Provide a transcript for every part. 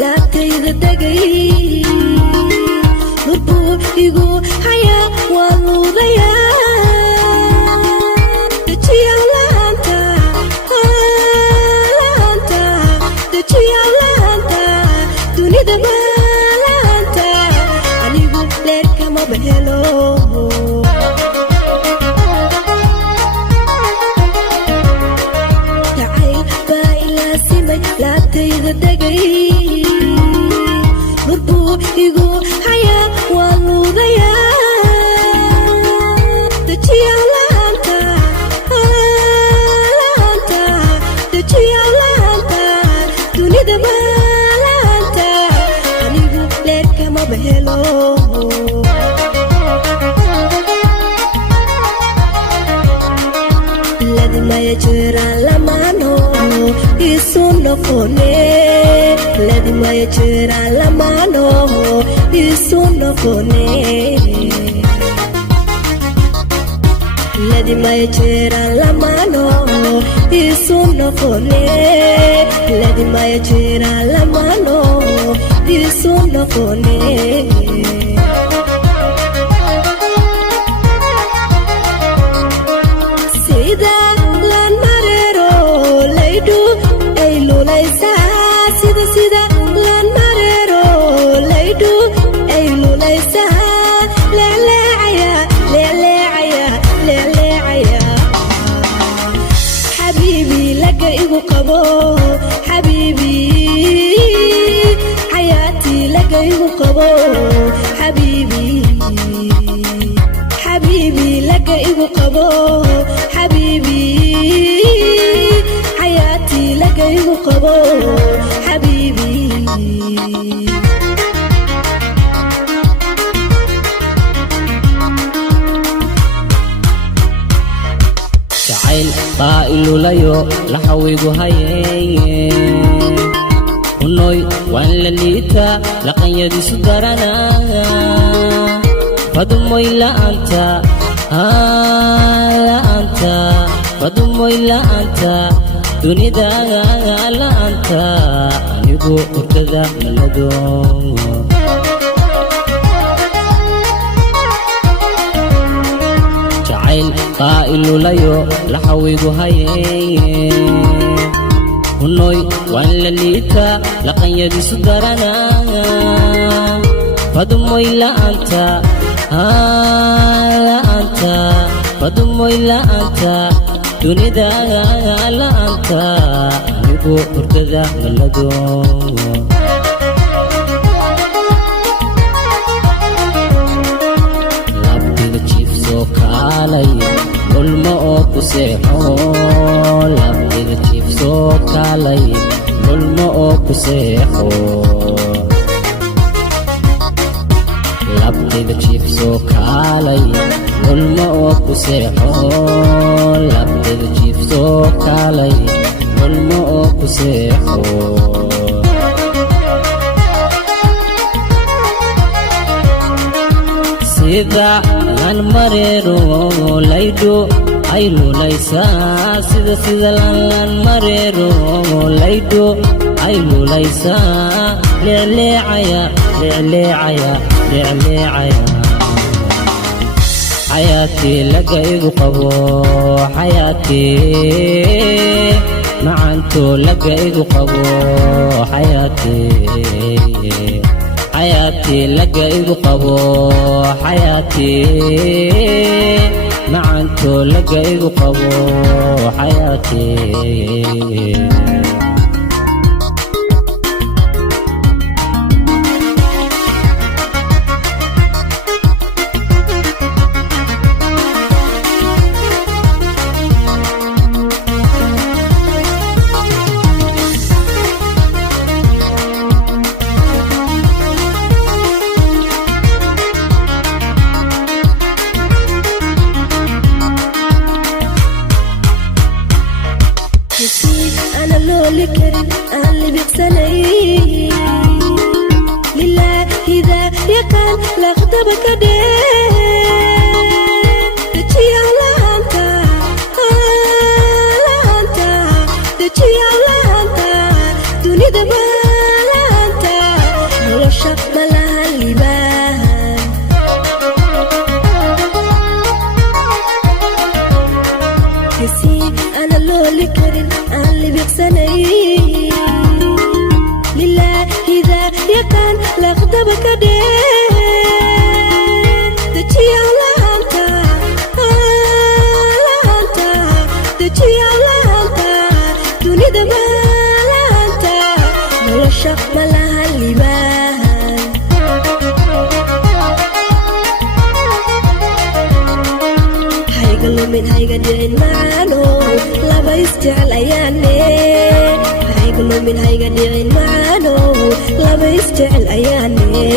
laabtayda degay wuxuu igu hayaa waa luudayaa dejiya laanta dunida maalaanta anigu leerkama bahelo jacayl baa ilaasimay laabtayda degay igu hayaa waa luudayaa dejiya laanta dunida maalaanta anigu leerkama bahelo ladimaya jiraan lamaano isu noqone ladimaya jiraan lamaano isu noqone ladimaya jiraan lamaano isu noqone ladimaya jiraan lamaano isu noqone sida lan marero laydu ay lulaysaa sida lan marero laydu ay lulaysaa leeleecaya xabiibi laga igu qabo xabiibi xayaatii laga igu qabo xabiibi laga igu qabo xabiibi xayaatii laga igu qabo xabiibi jacayl baa ilulayo laxawigu hayeye unoy waan la liita laqanyadiisu darana fadumoy la'aanta fadumoy la'aanta dunida la'aanta anigu hurdada malado jacayl baa ilulayo laxawigu hayeye unoy waan la liita laqanyadiisu darana fadumoy la'aanta fadumoy la'aanta dunida la'aanta anigu hurdada malado labtiga jiifsoo kaalay ulma oo ku seexo labtiga jiifsoo kaalay ulma oo ku seexo labtiga jiifsoo kaalay ulma oo ku seexo labtiga jiifsoo kaalay ulma oo ku seexo sida lan mareero laydu ay lulaysaa sida lan mareero laydu ay lulaysaa leeleecaya xayaatii laga igu qabo xayaatii macaanto laga igu qabo xayaatii laga igu qabo xayaatii macaanto laga igu qabo xayaatii أنا لولي كريم اللي بيقسني لله إذا يكان لغدبك دجي على أنت أنت دجي على أنت دوني دبال أنت نلشق ملها اللبان كسي أنا اللي كرين أنا اللي بيقسني لله إذا يكان لغدبك دجي على أنت أنت دجي على أنت دوني دبال أنت نلشق ملها اللبان هيقلو من هيقدعين معانو لابا يستعل أياني هيقلو من هيقدعين معانو لابا يستعل أياني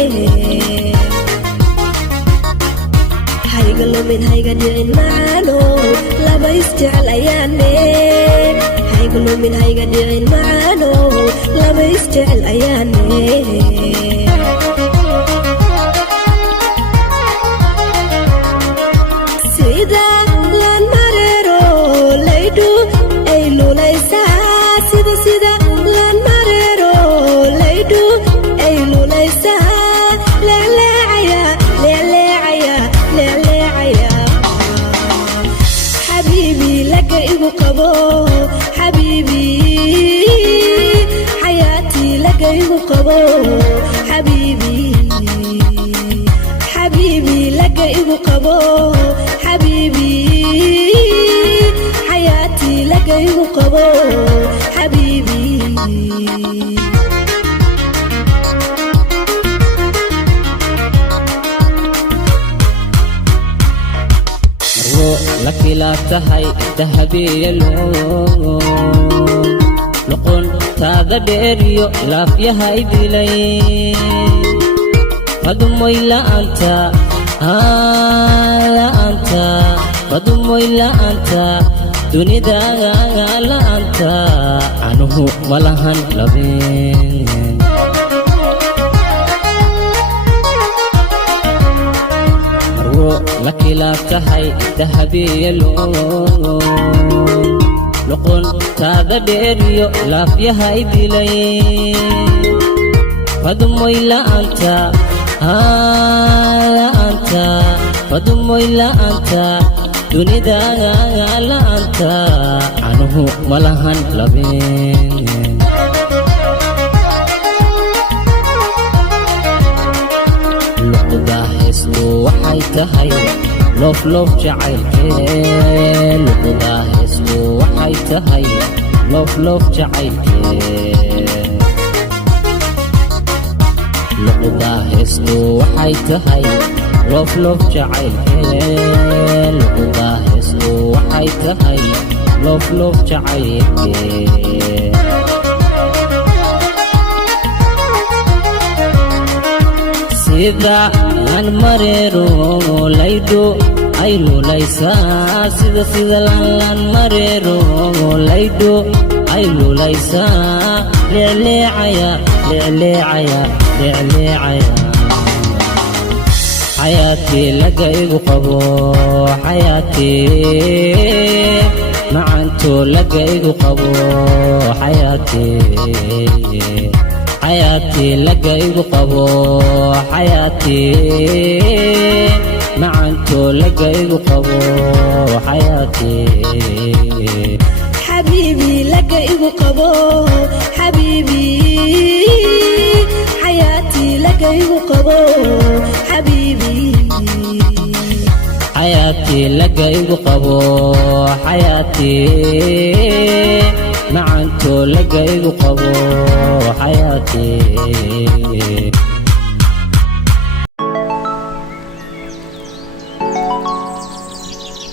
هيقلو من هيقدعين معانو لابا يستعل أياني هيقلو من هيقدعين معانو لابا يستعل أياني سيدا لان مريرو ليدو ايلو ليسا سيدا لان مريرو ليدو ايلو ليسا لعليعيا حبيبي لك ايبو قبو حبيبي حياتي لك ايبو قبو حبيبي لك ايبو قبو حبيبي حياتي لك ايبو قبو حبيبي لك لا تهي ذهبي اللون لقون تاذا ديريو لا فيها إدلي فدمو إلا أنت لا أنت فدمو إلا أنت دوني داغا لا أنت عنه ملهن لبين لك لا تهي ذهبي اللون لقون تاذا ديريو لا فيها إدلي فدمو إلا أنت لا أنت فدمو إلا أنت دوني داغا لا أنت عنه ملهن لبين لقدا حسو وحي تهي لوف جعيلكي لقدا حسو وحي تهي لوف جعيلكي لقدا حسو وحي تهي لوف جعيلكي لقدا حسو وحي تهي لوف جعيلكي سيدا لان مريرو ليدو ايلو ليسا سيدا لان مريرو ليدو ايلو ليسا لعليعيا حياتي لقى إيقو قبو حياتي معنتو لقى إيقو قبو حياتي لقى إيقو قبو حياتي معنتو لقى إيقو قبو حياتي حبيبي لقى إيقو قبو حبيبي حياتي لقى إيقو قبو حبيبي حياتي لقى إيقو قبو حياتي معنتو لقى إيقو قبو حياتي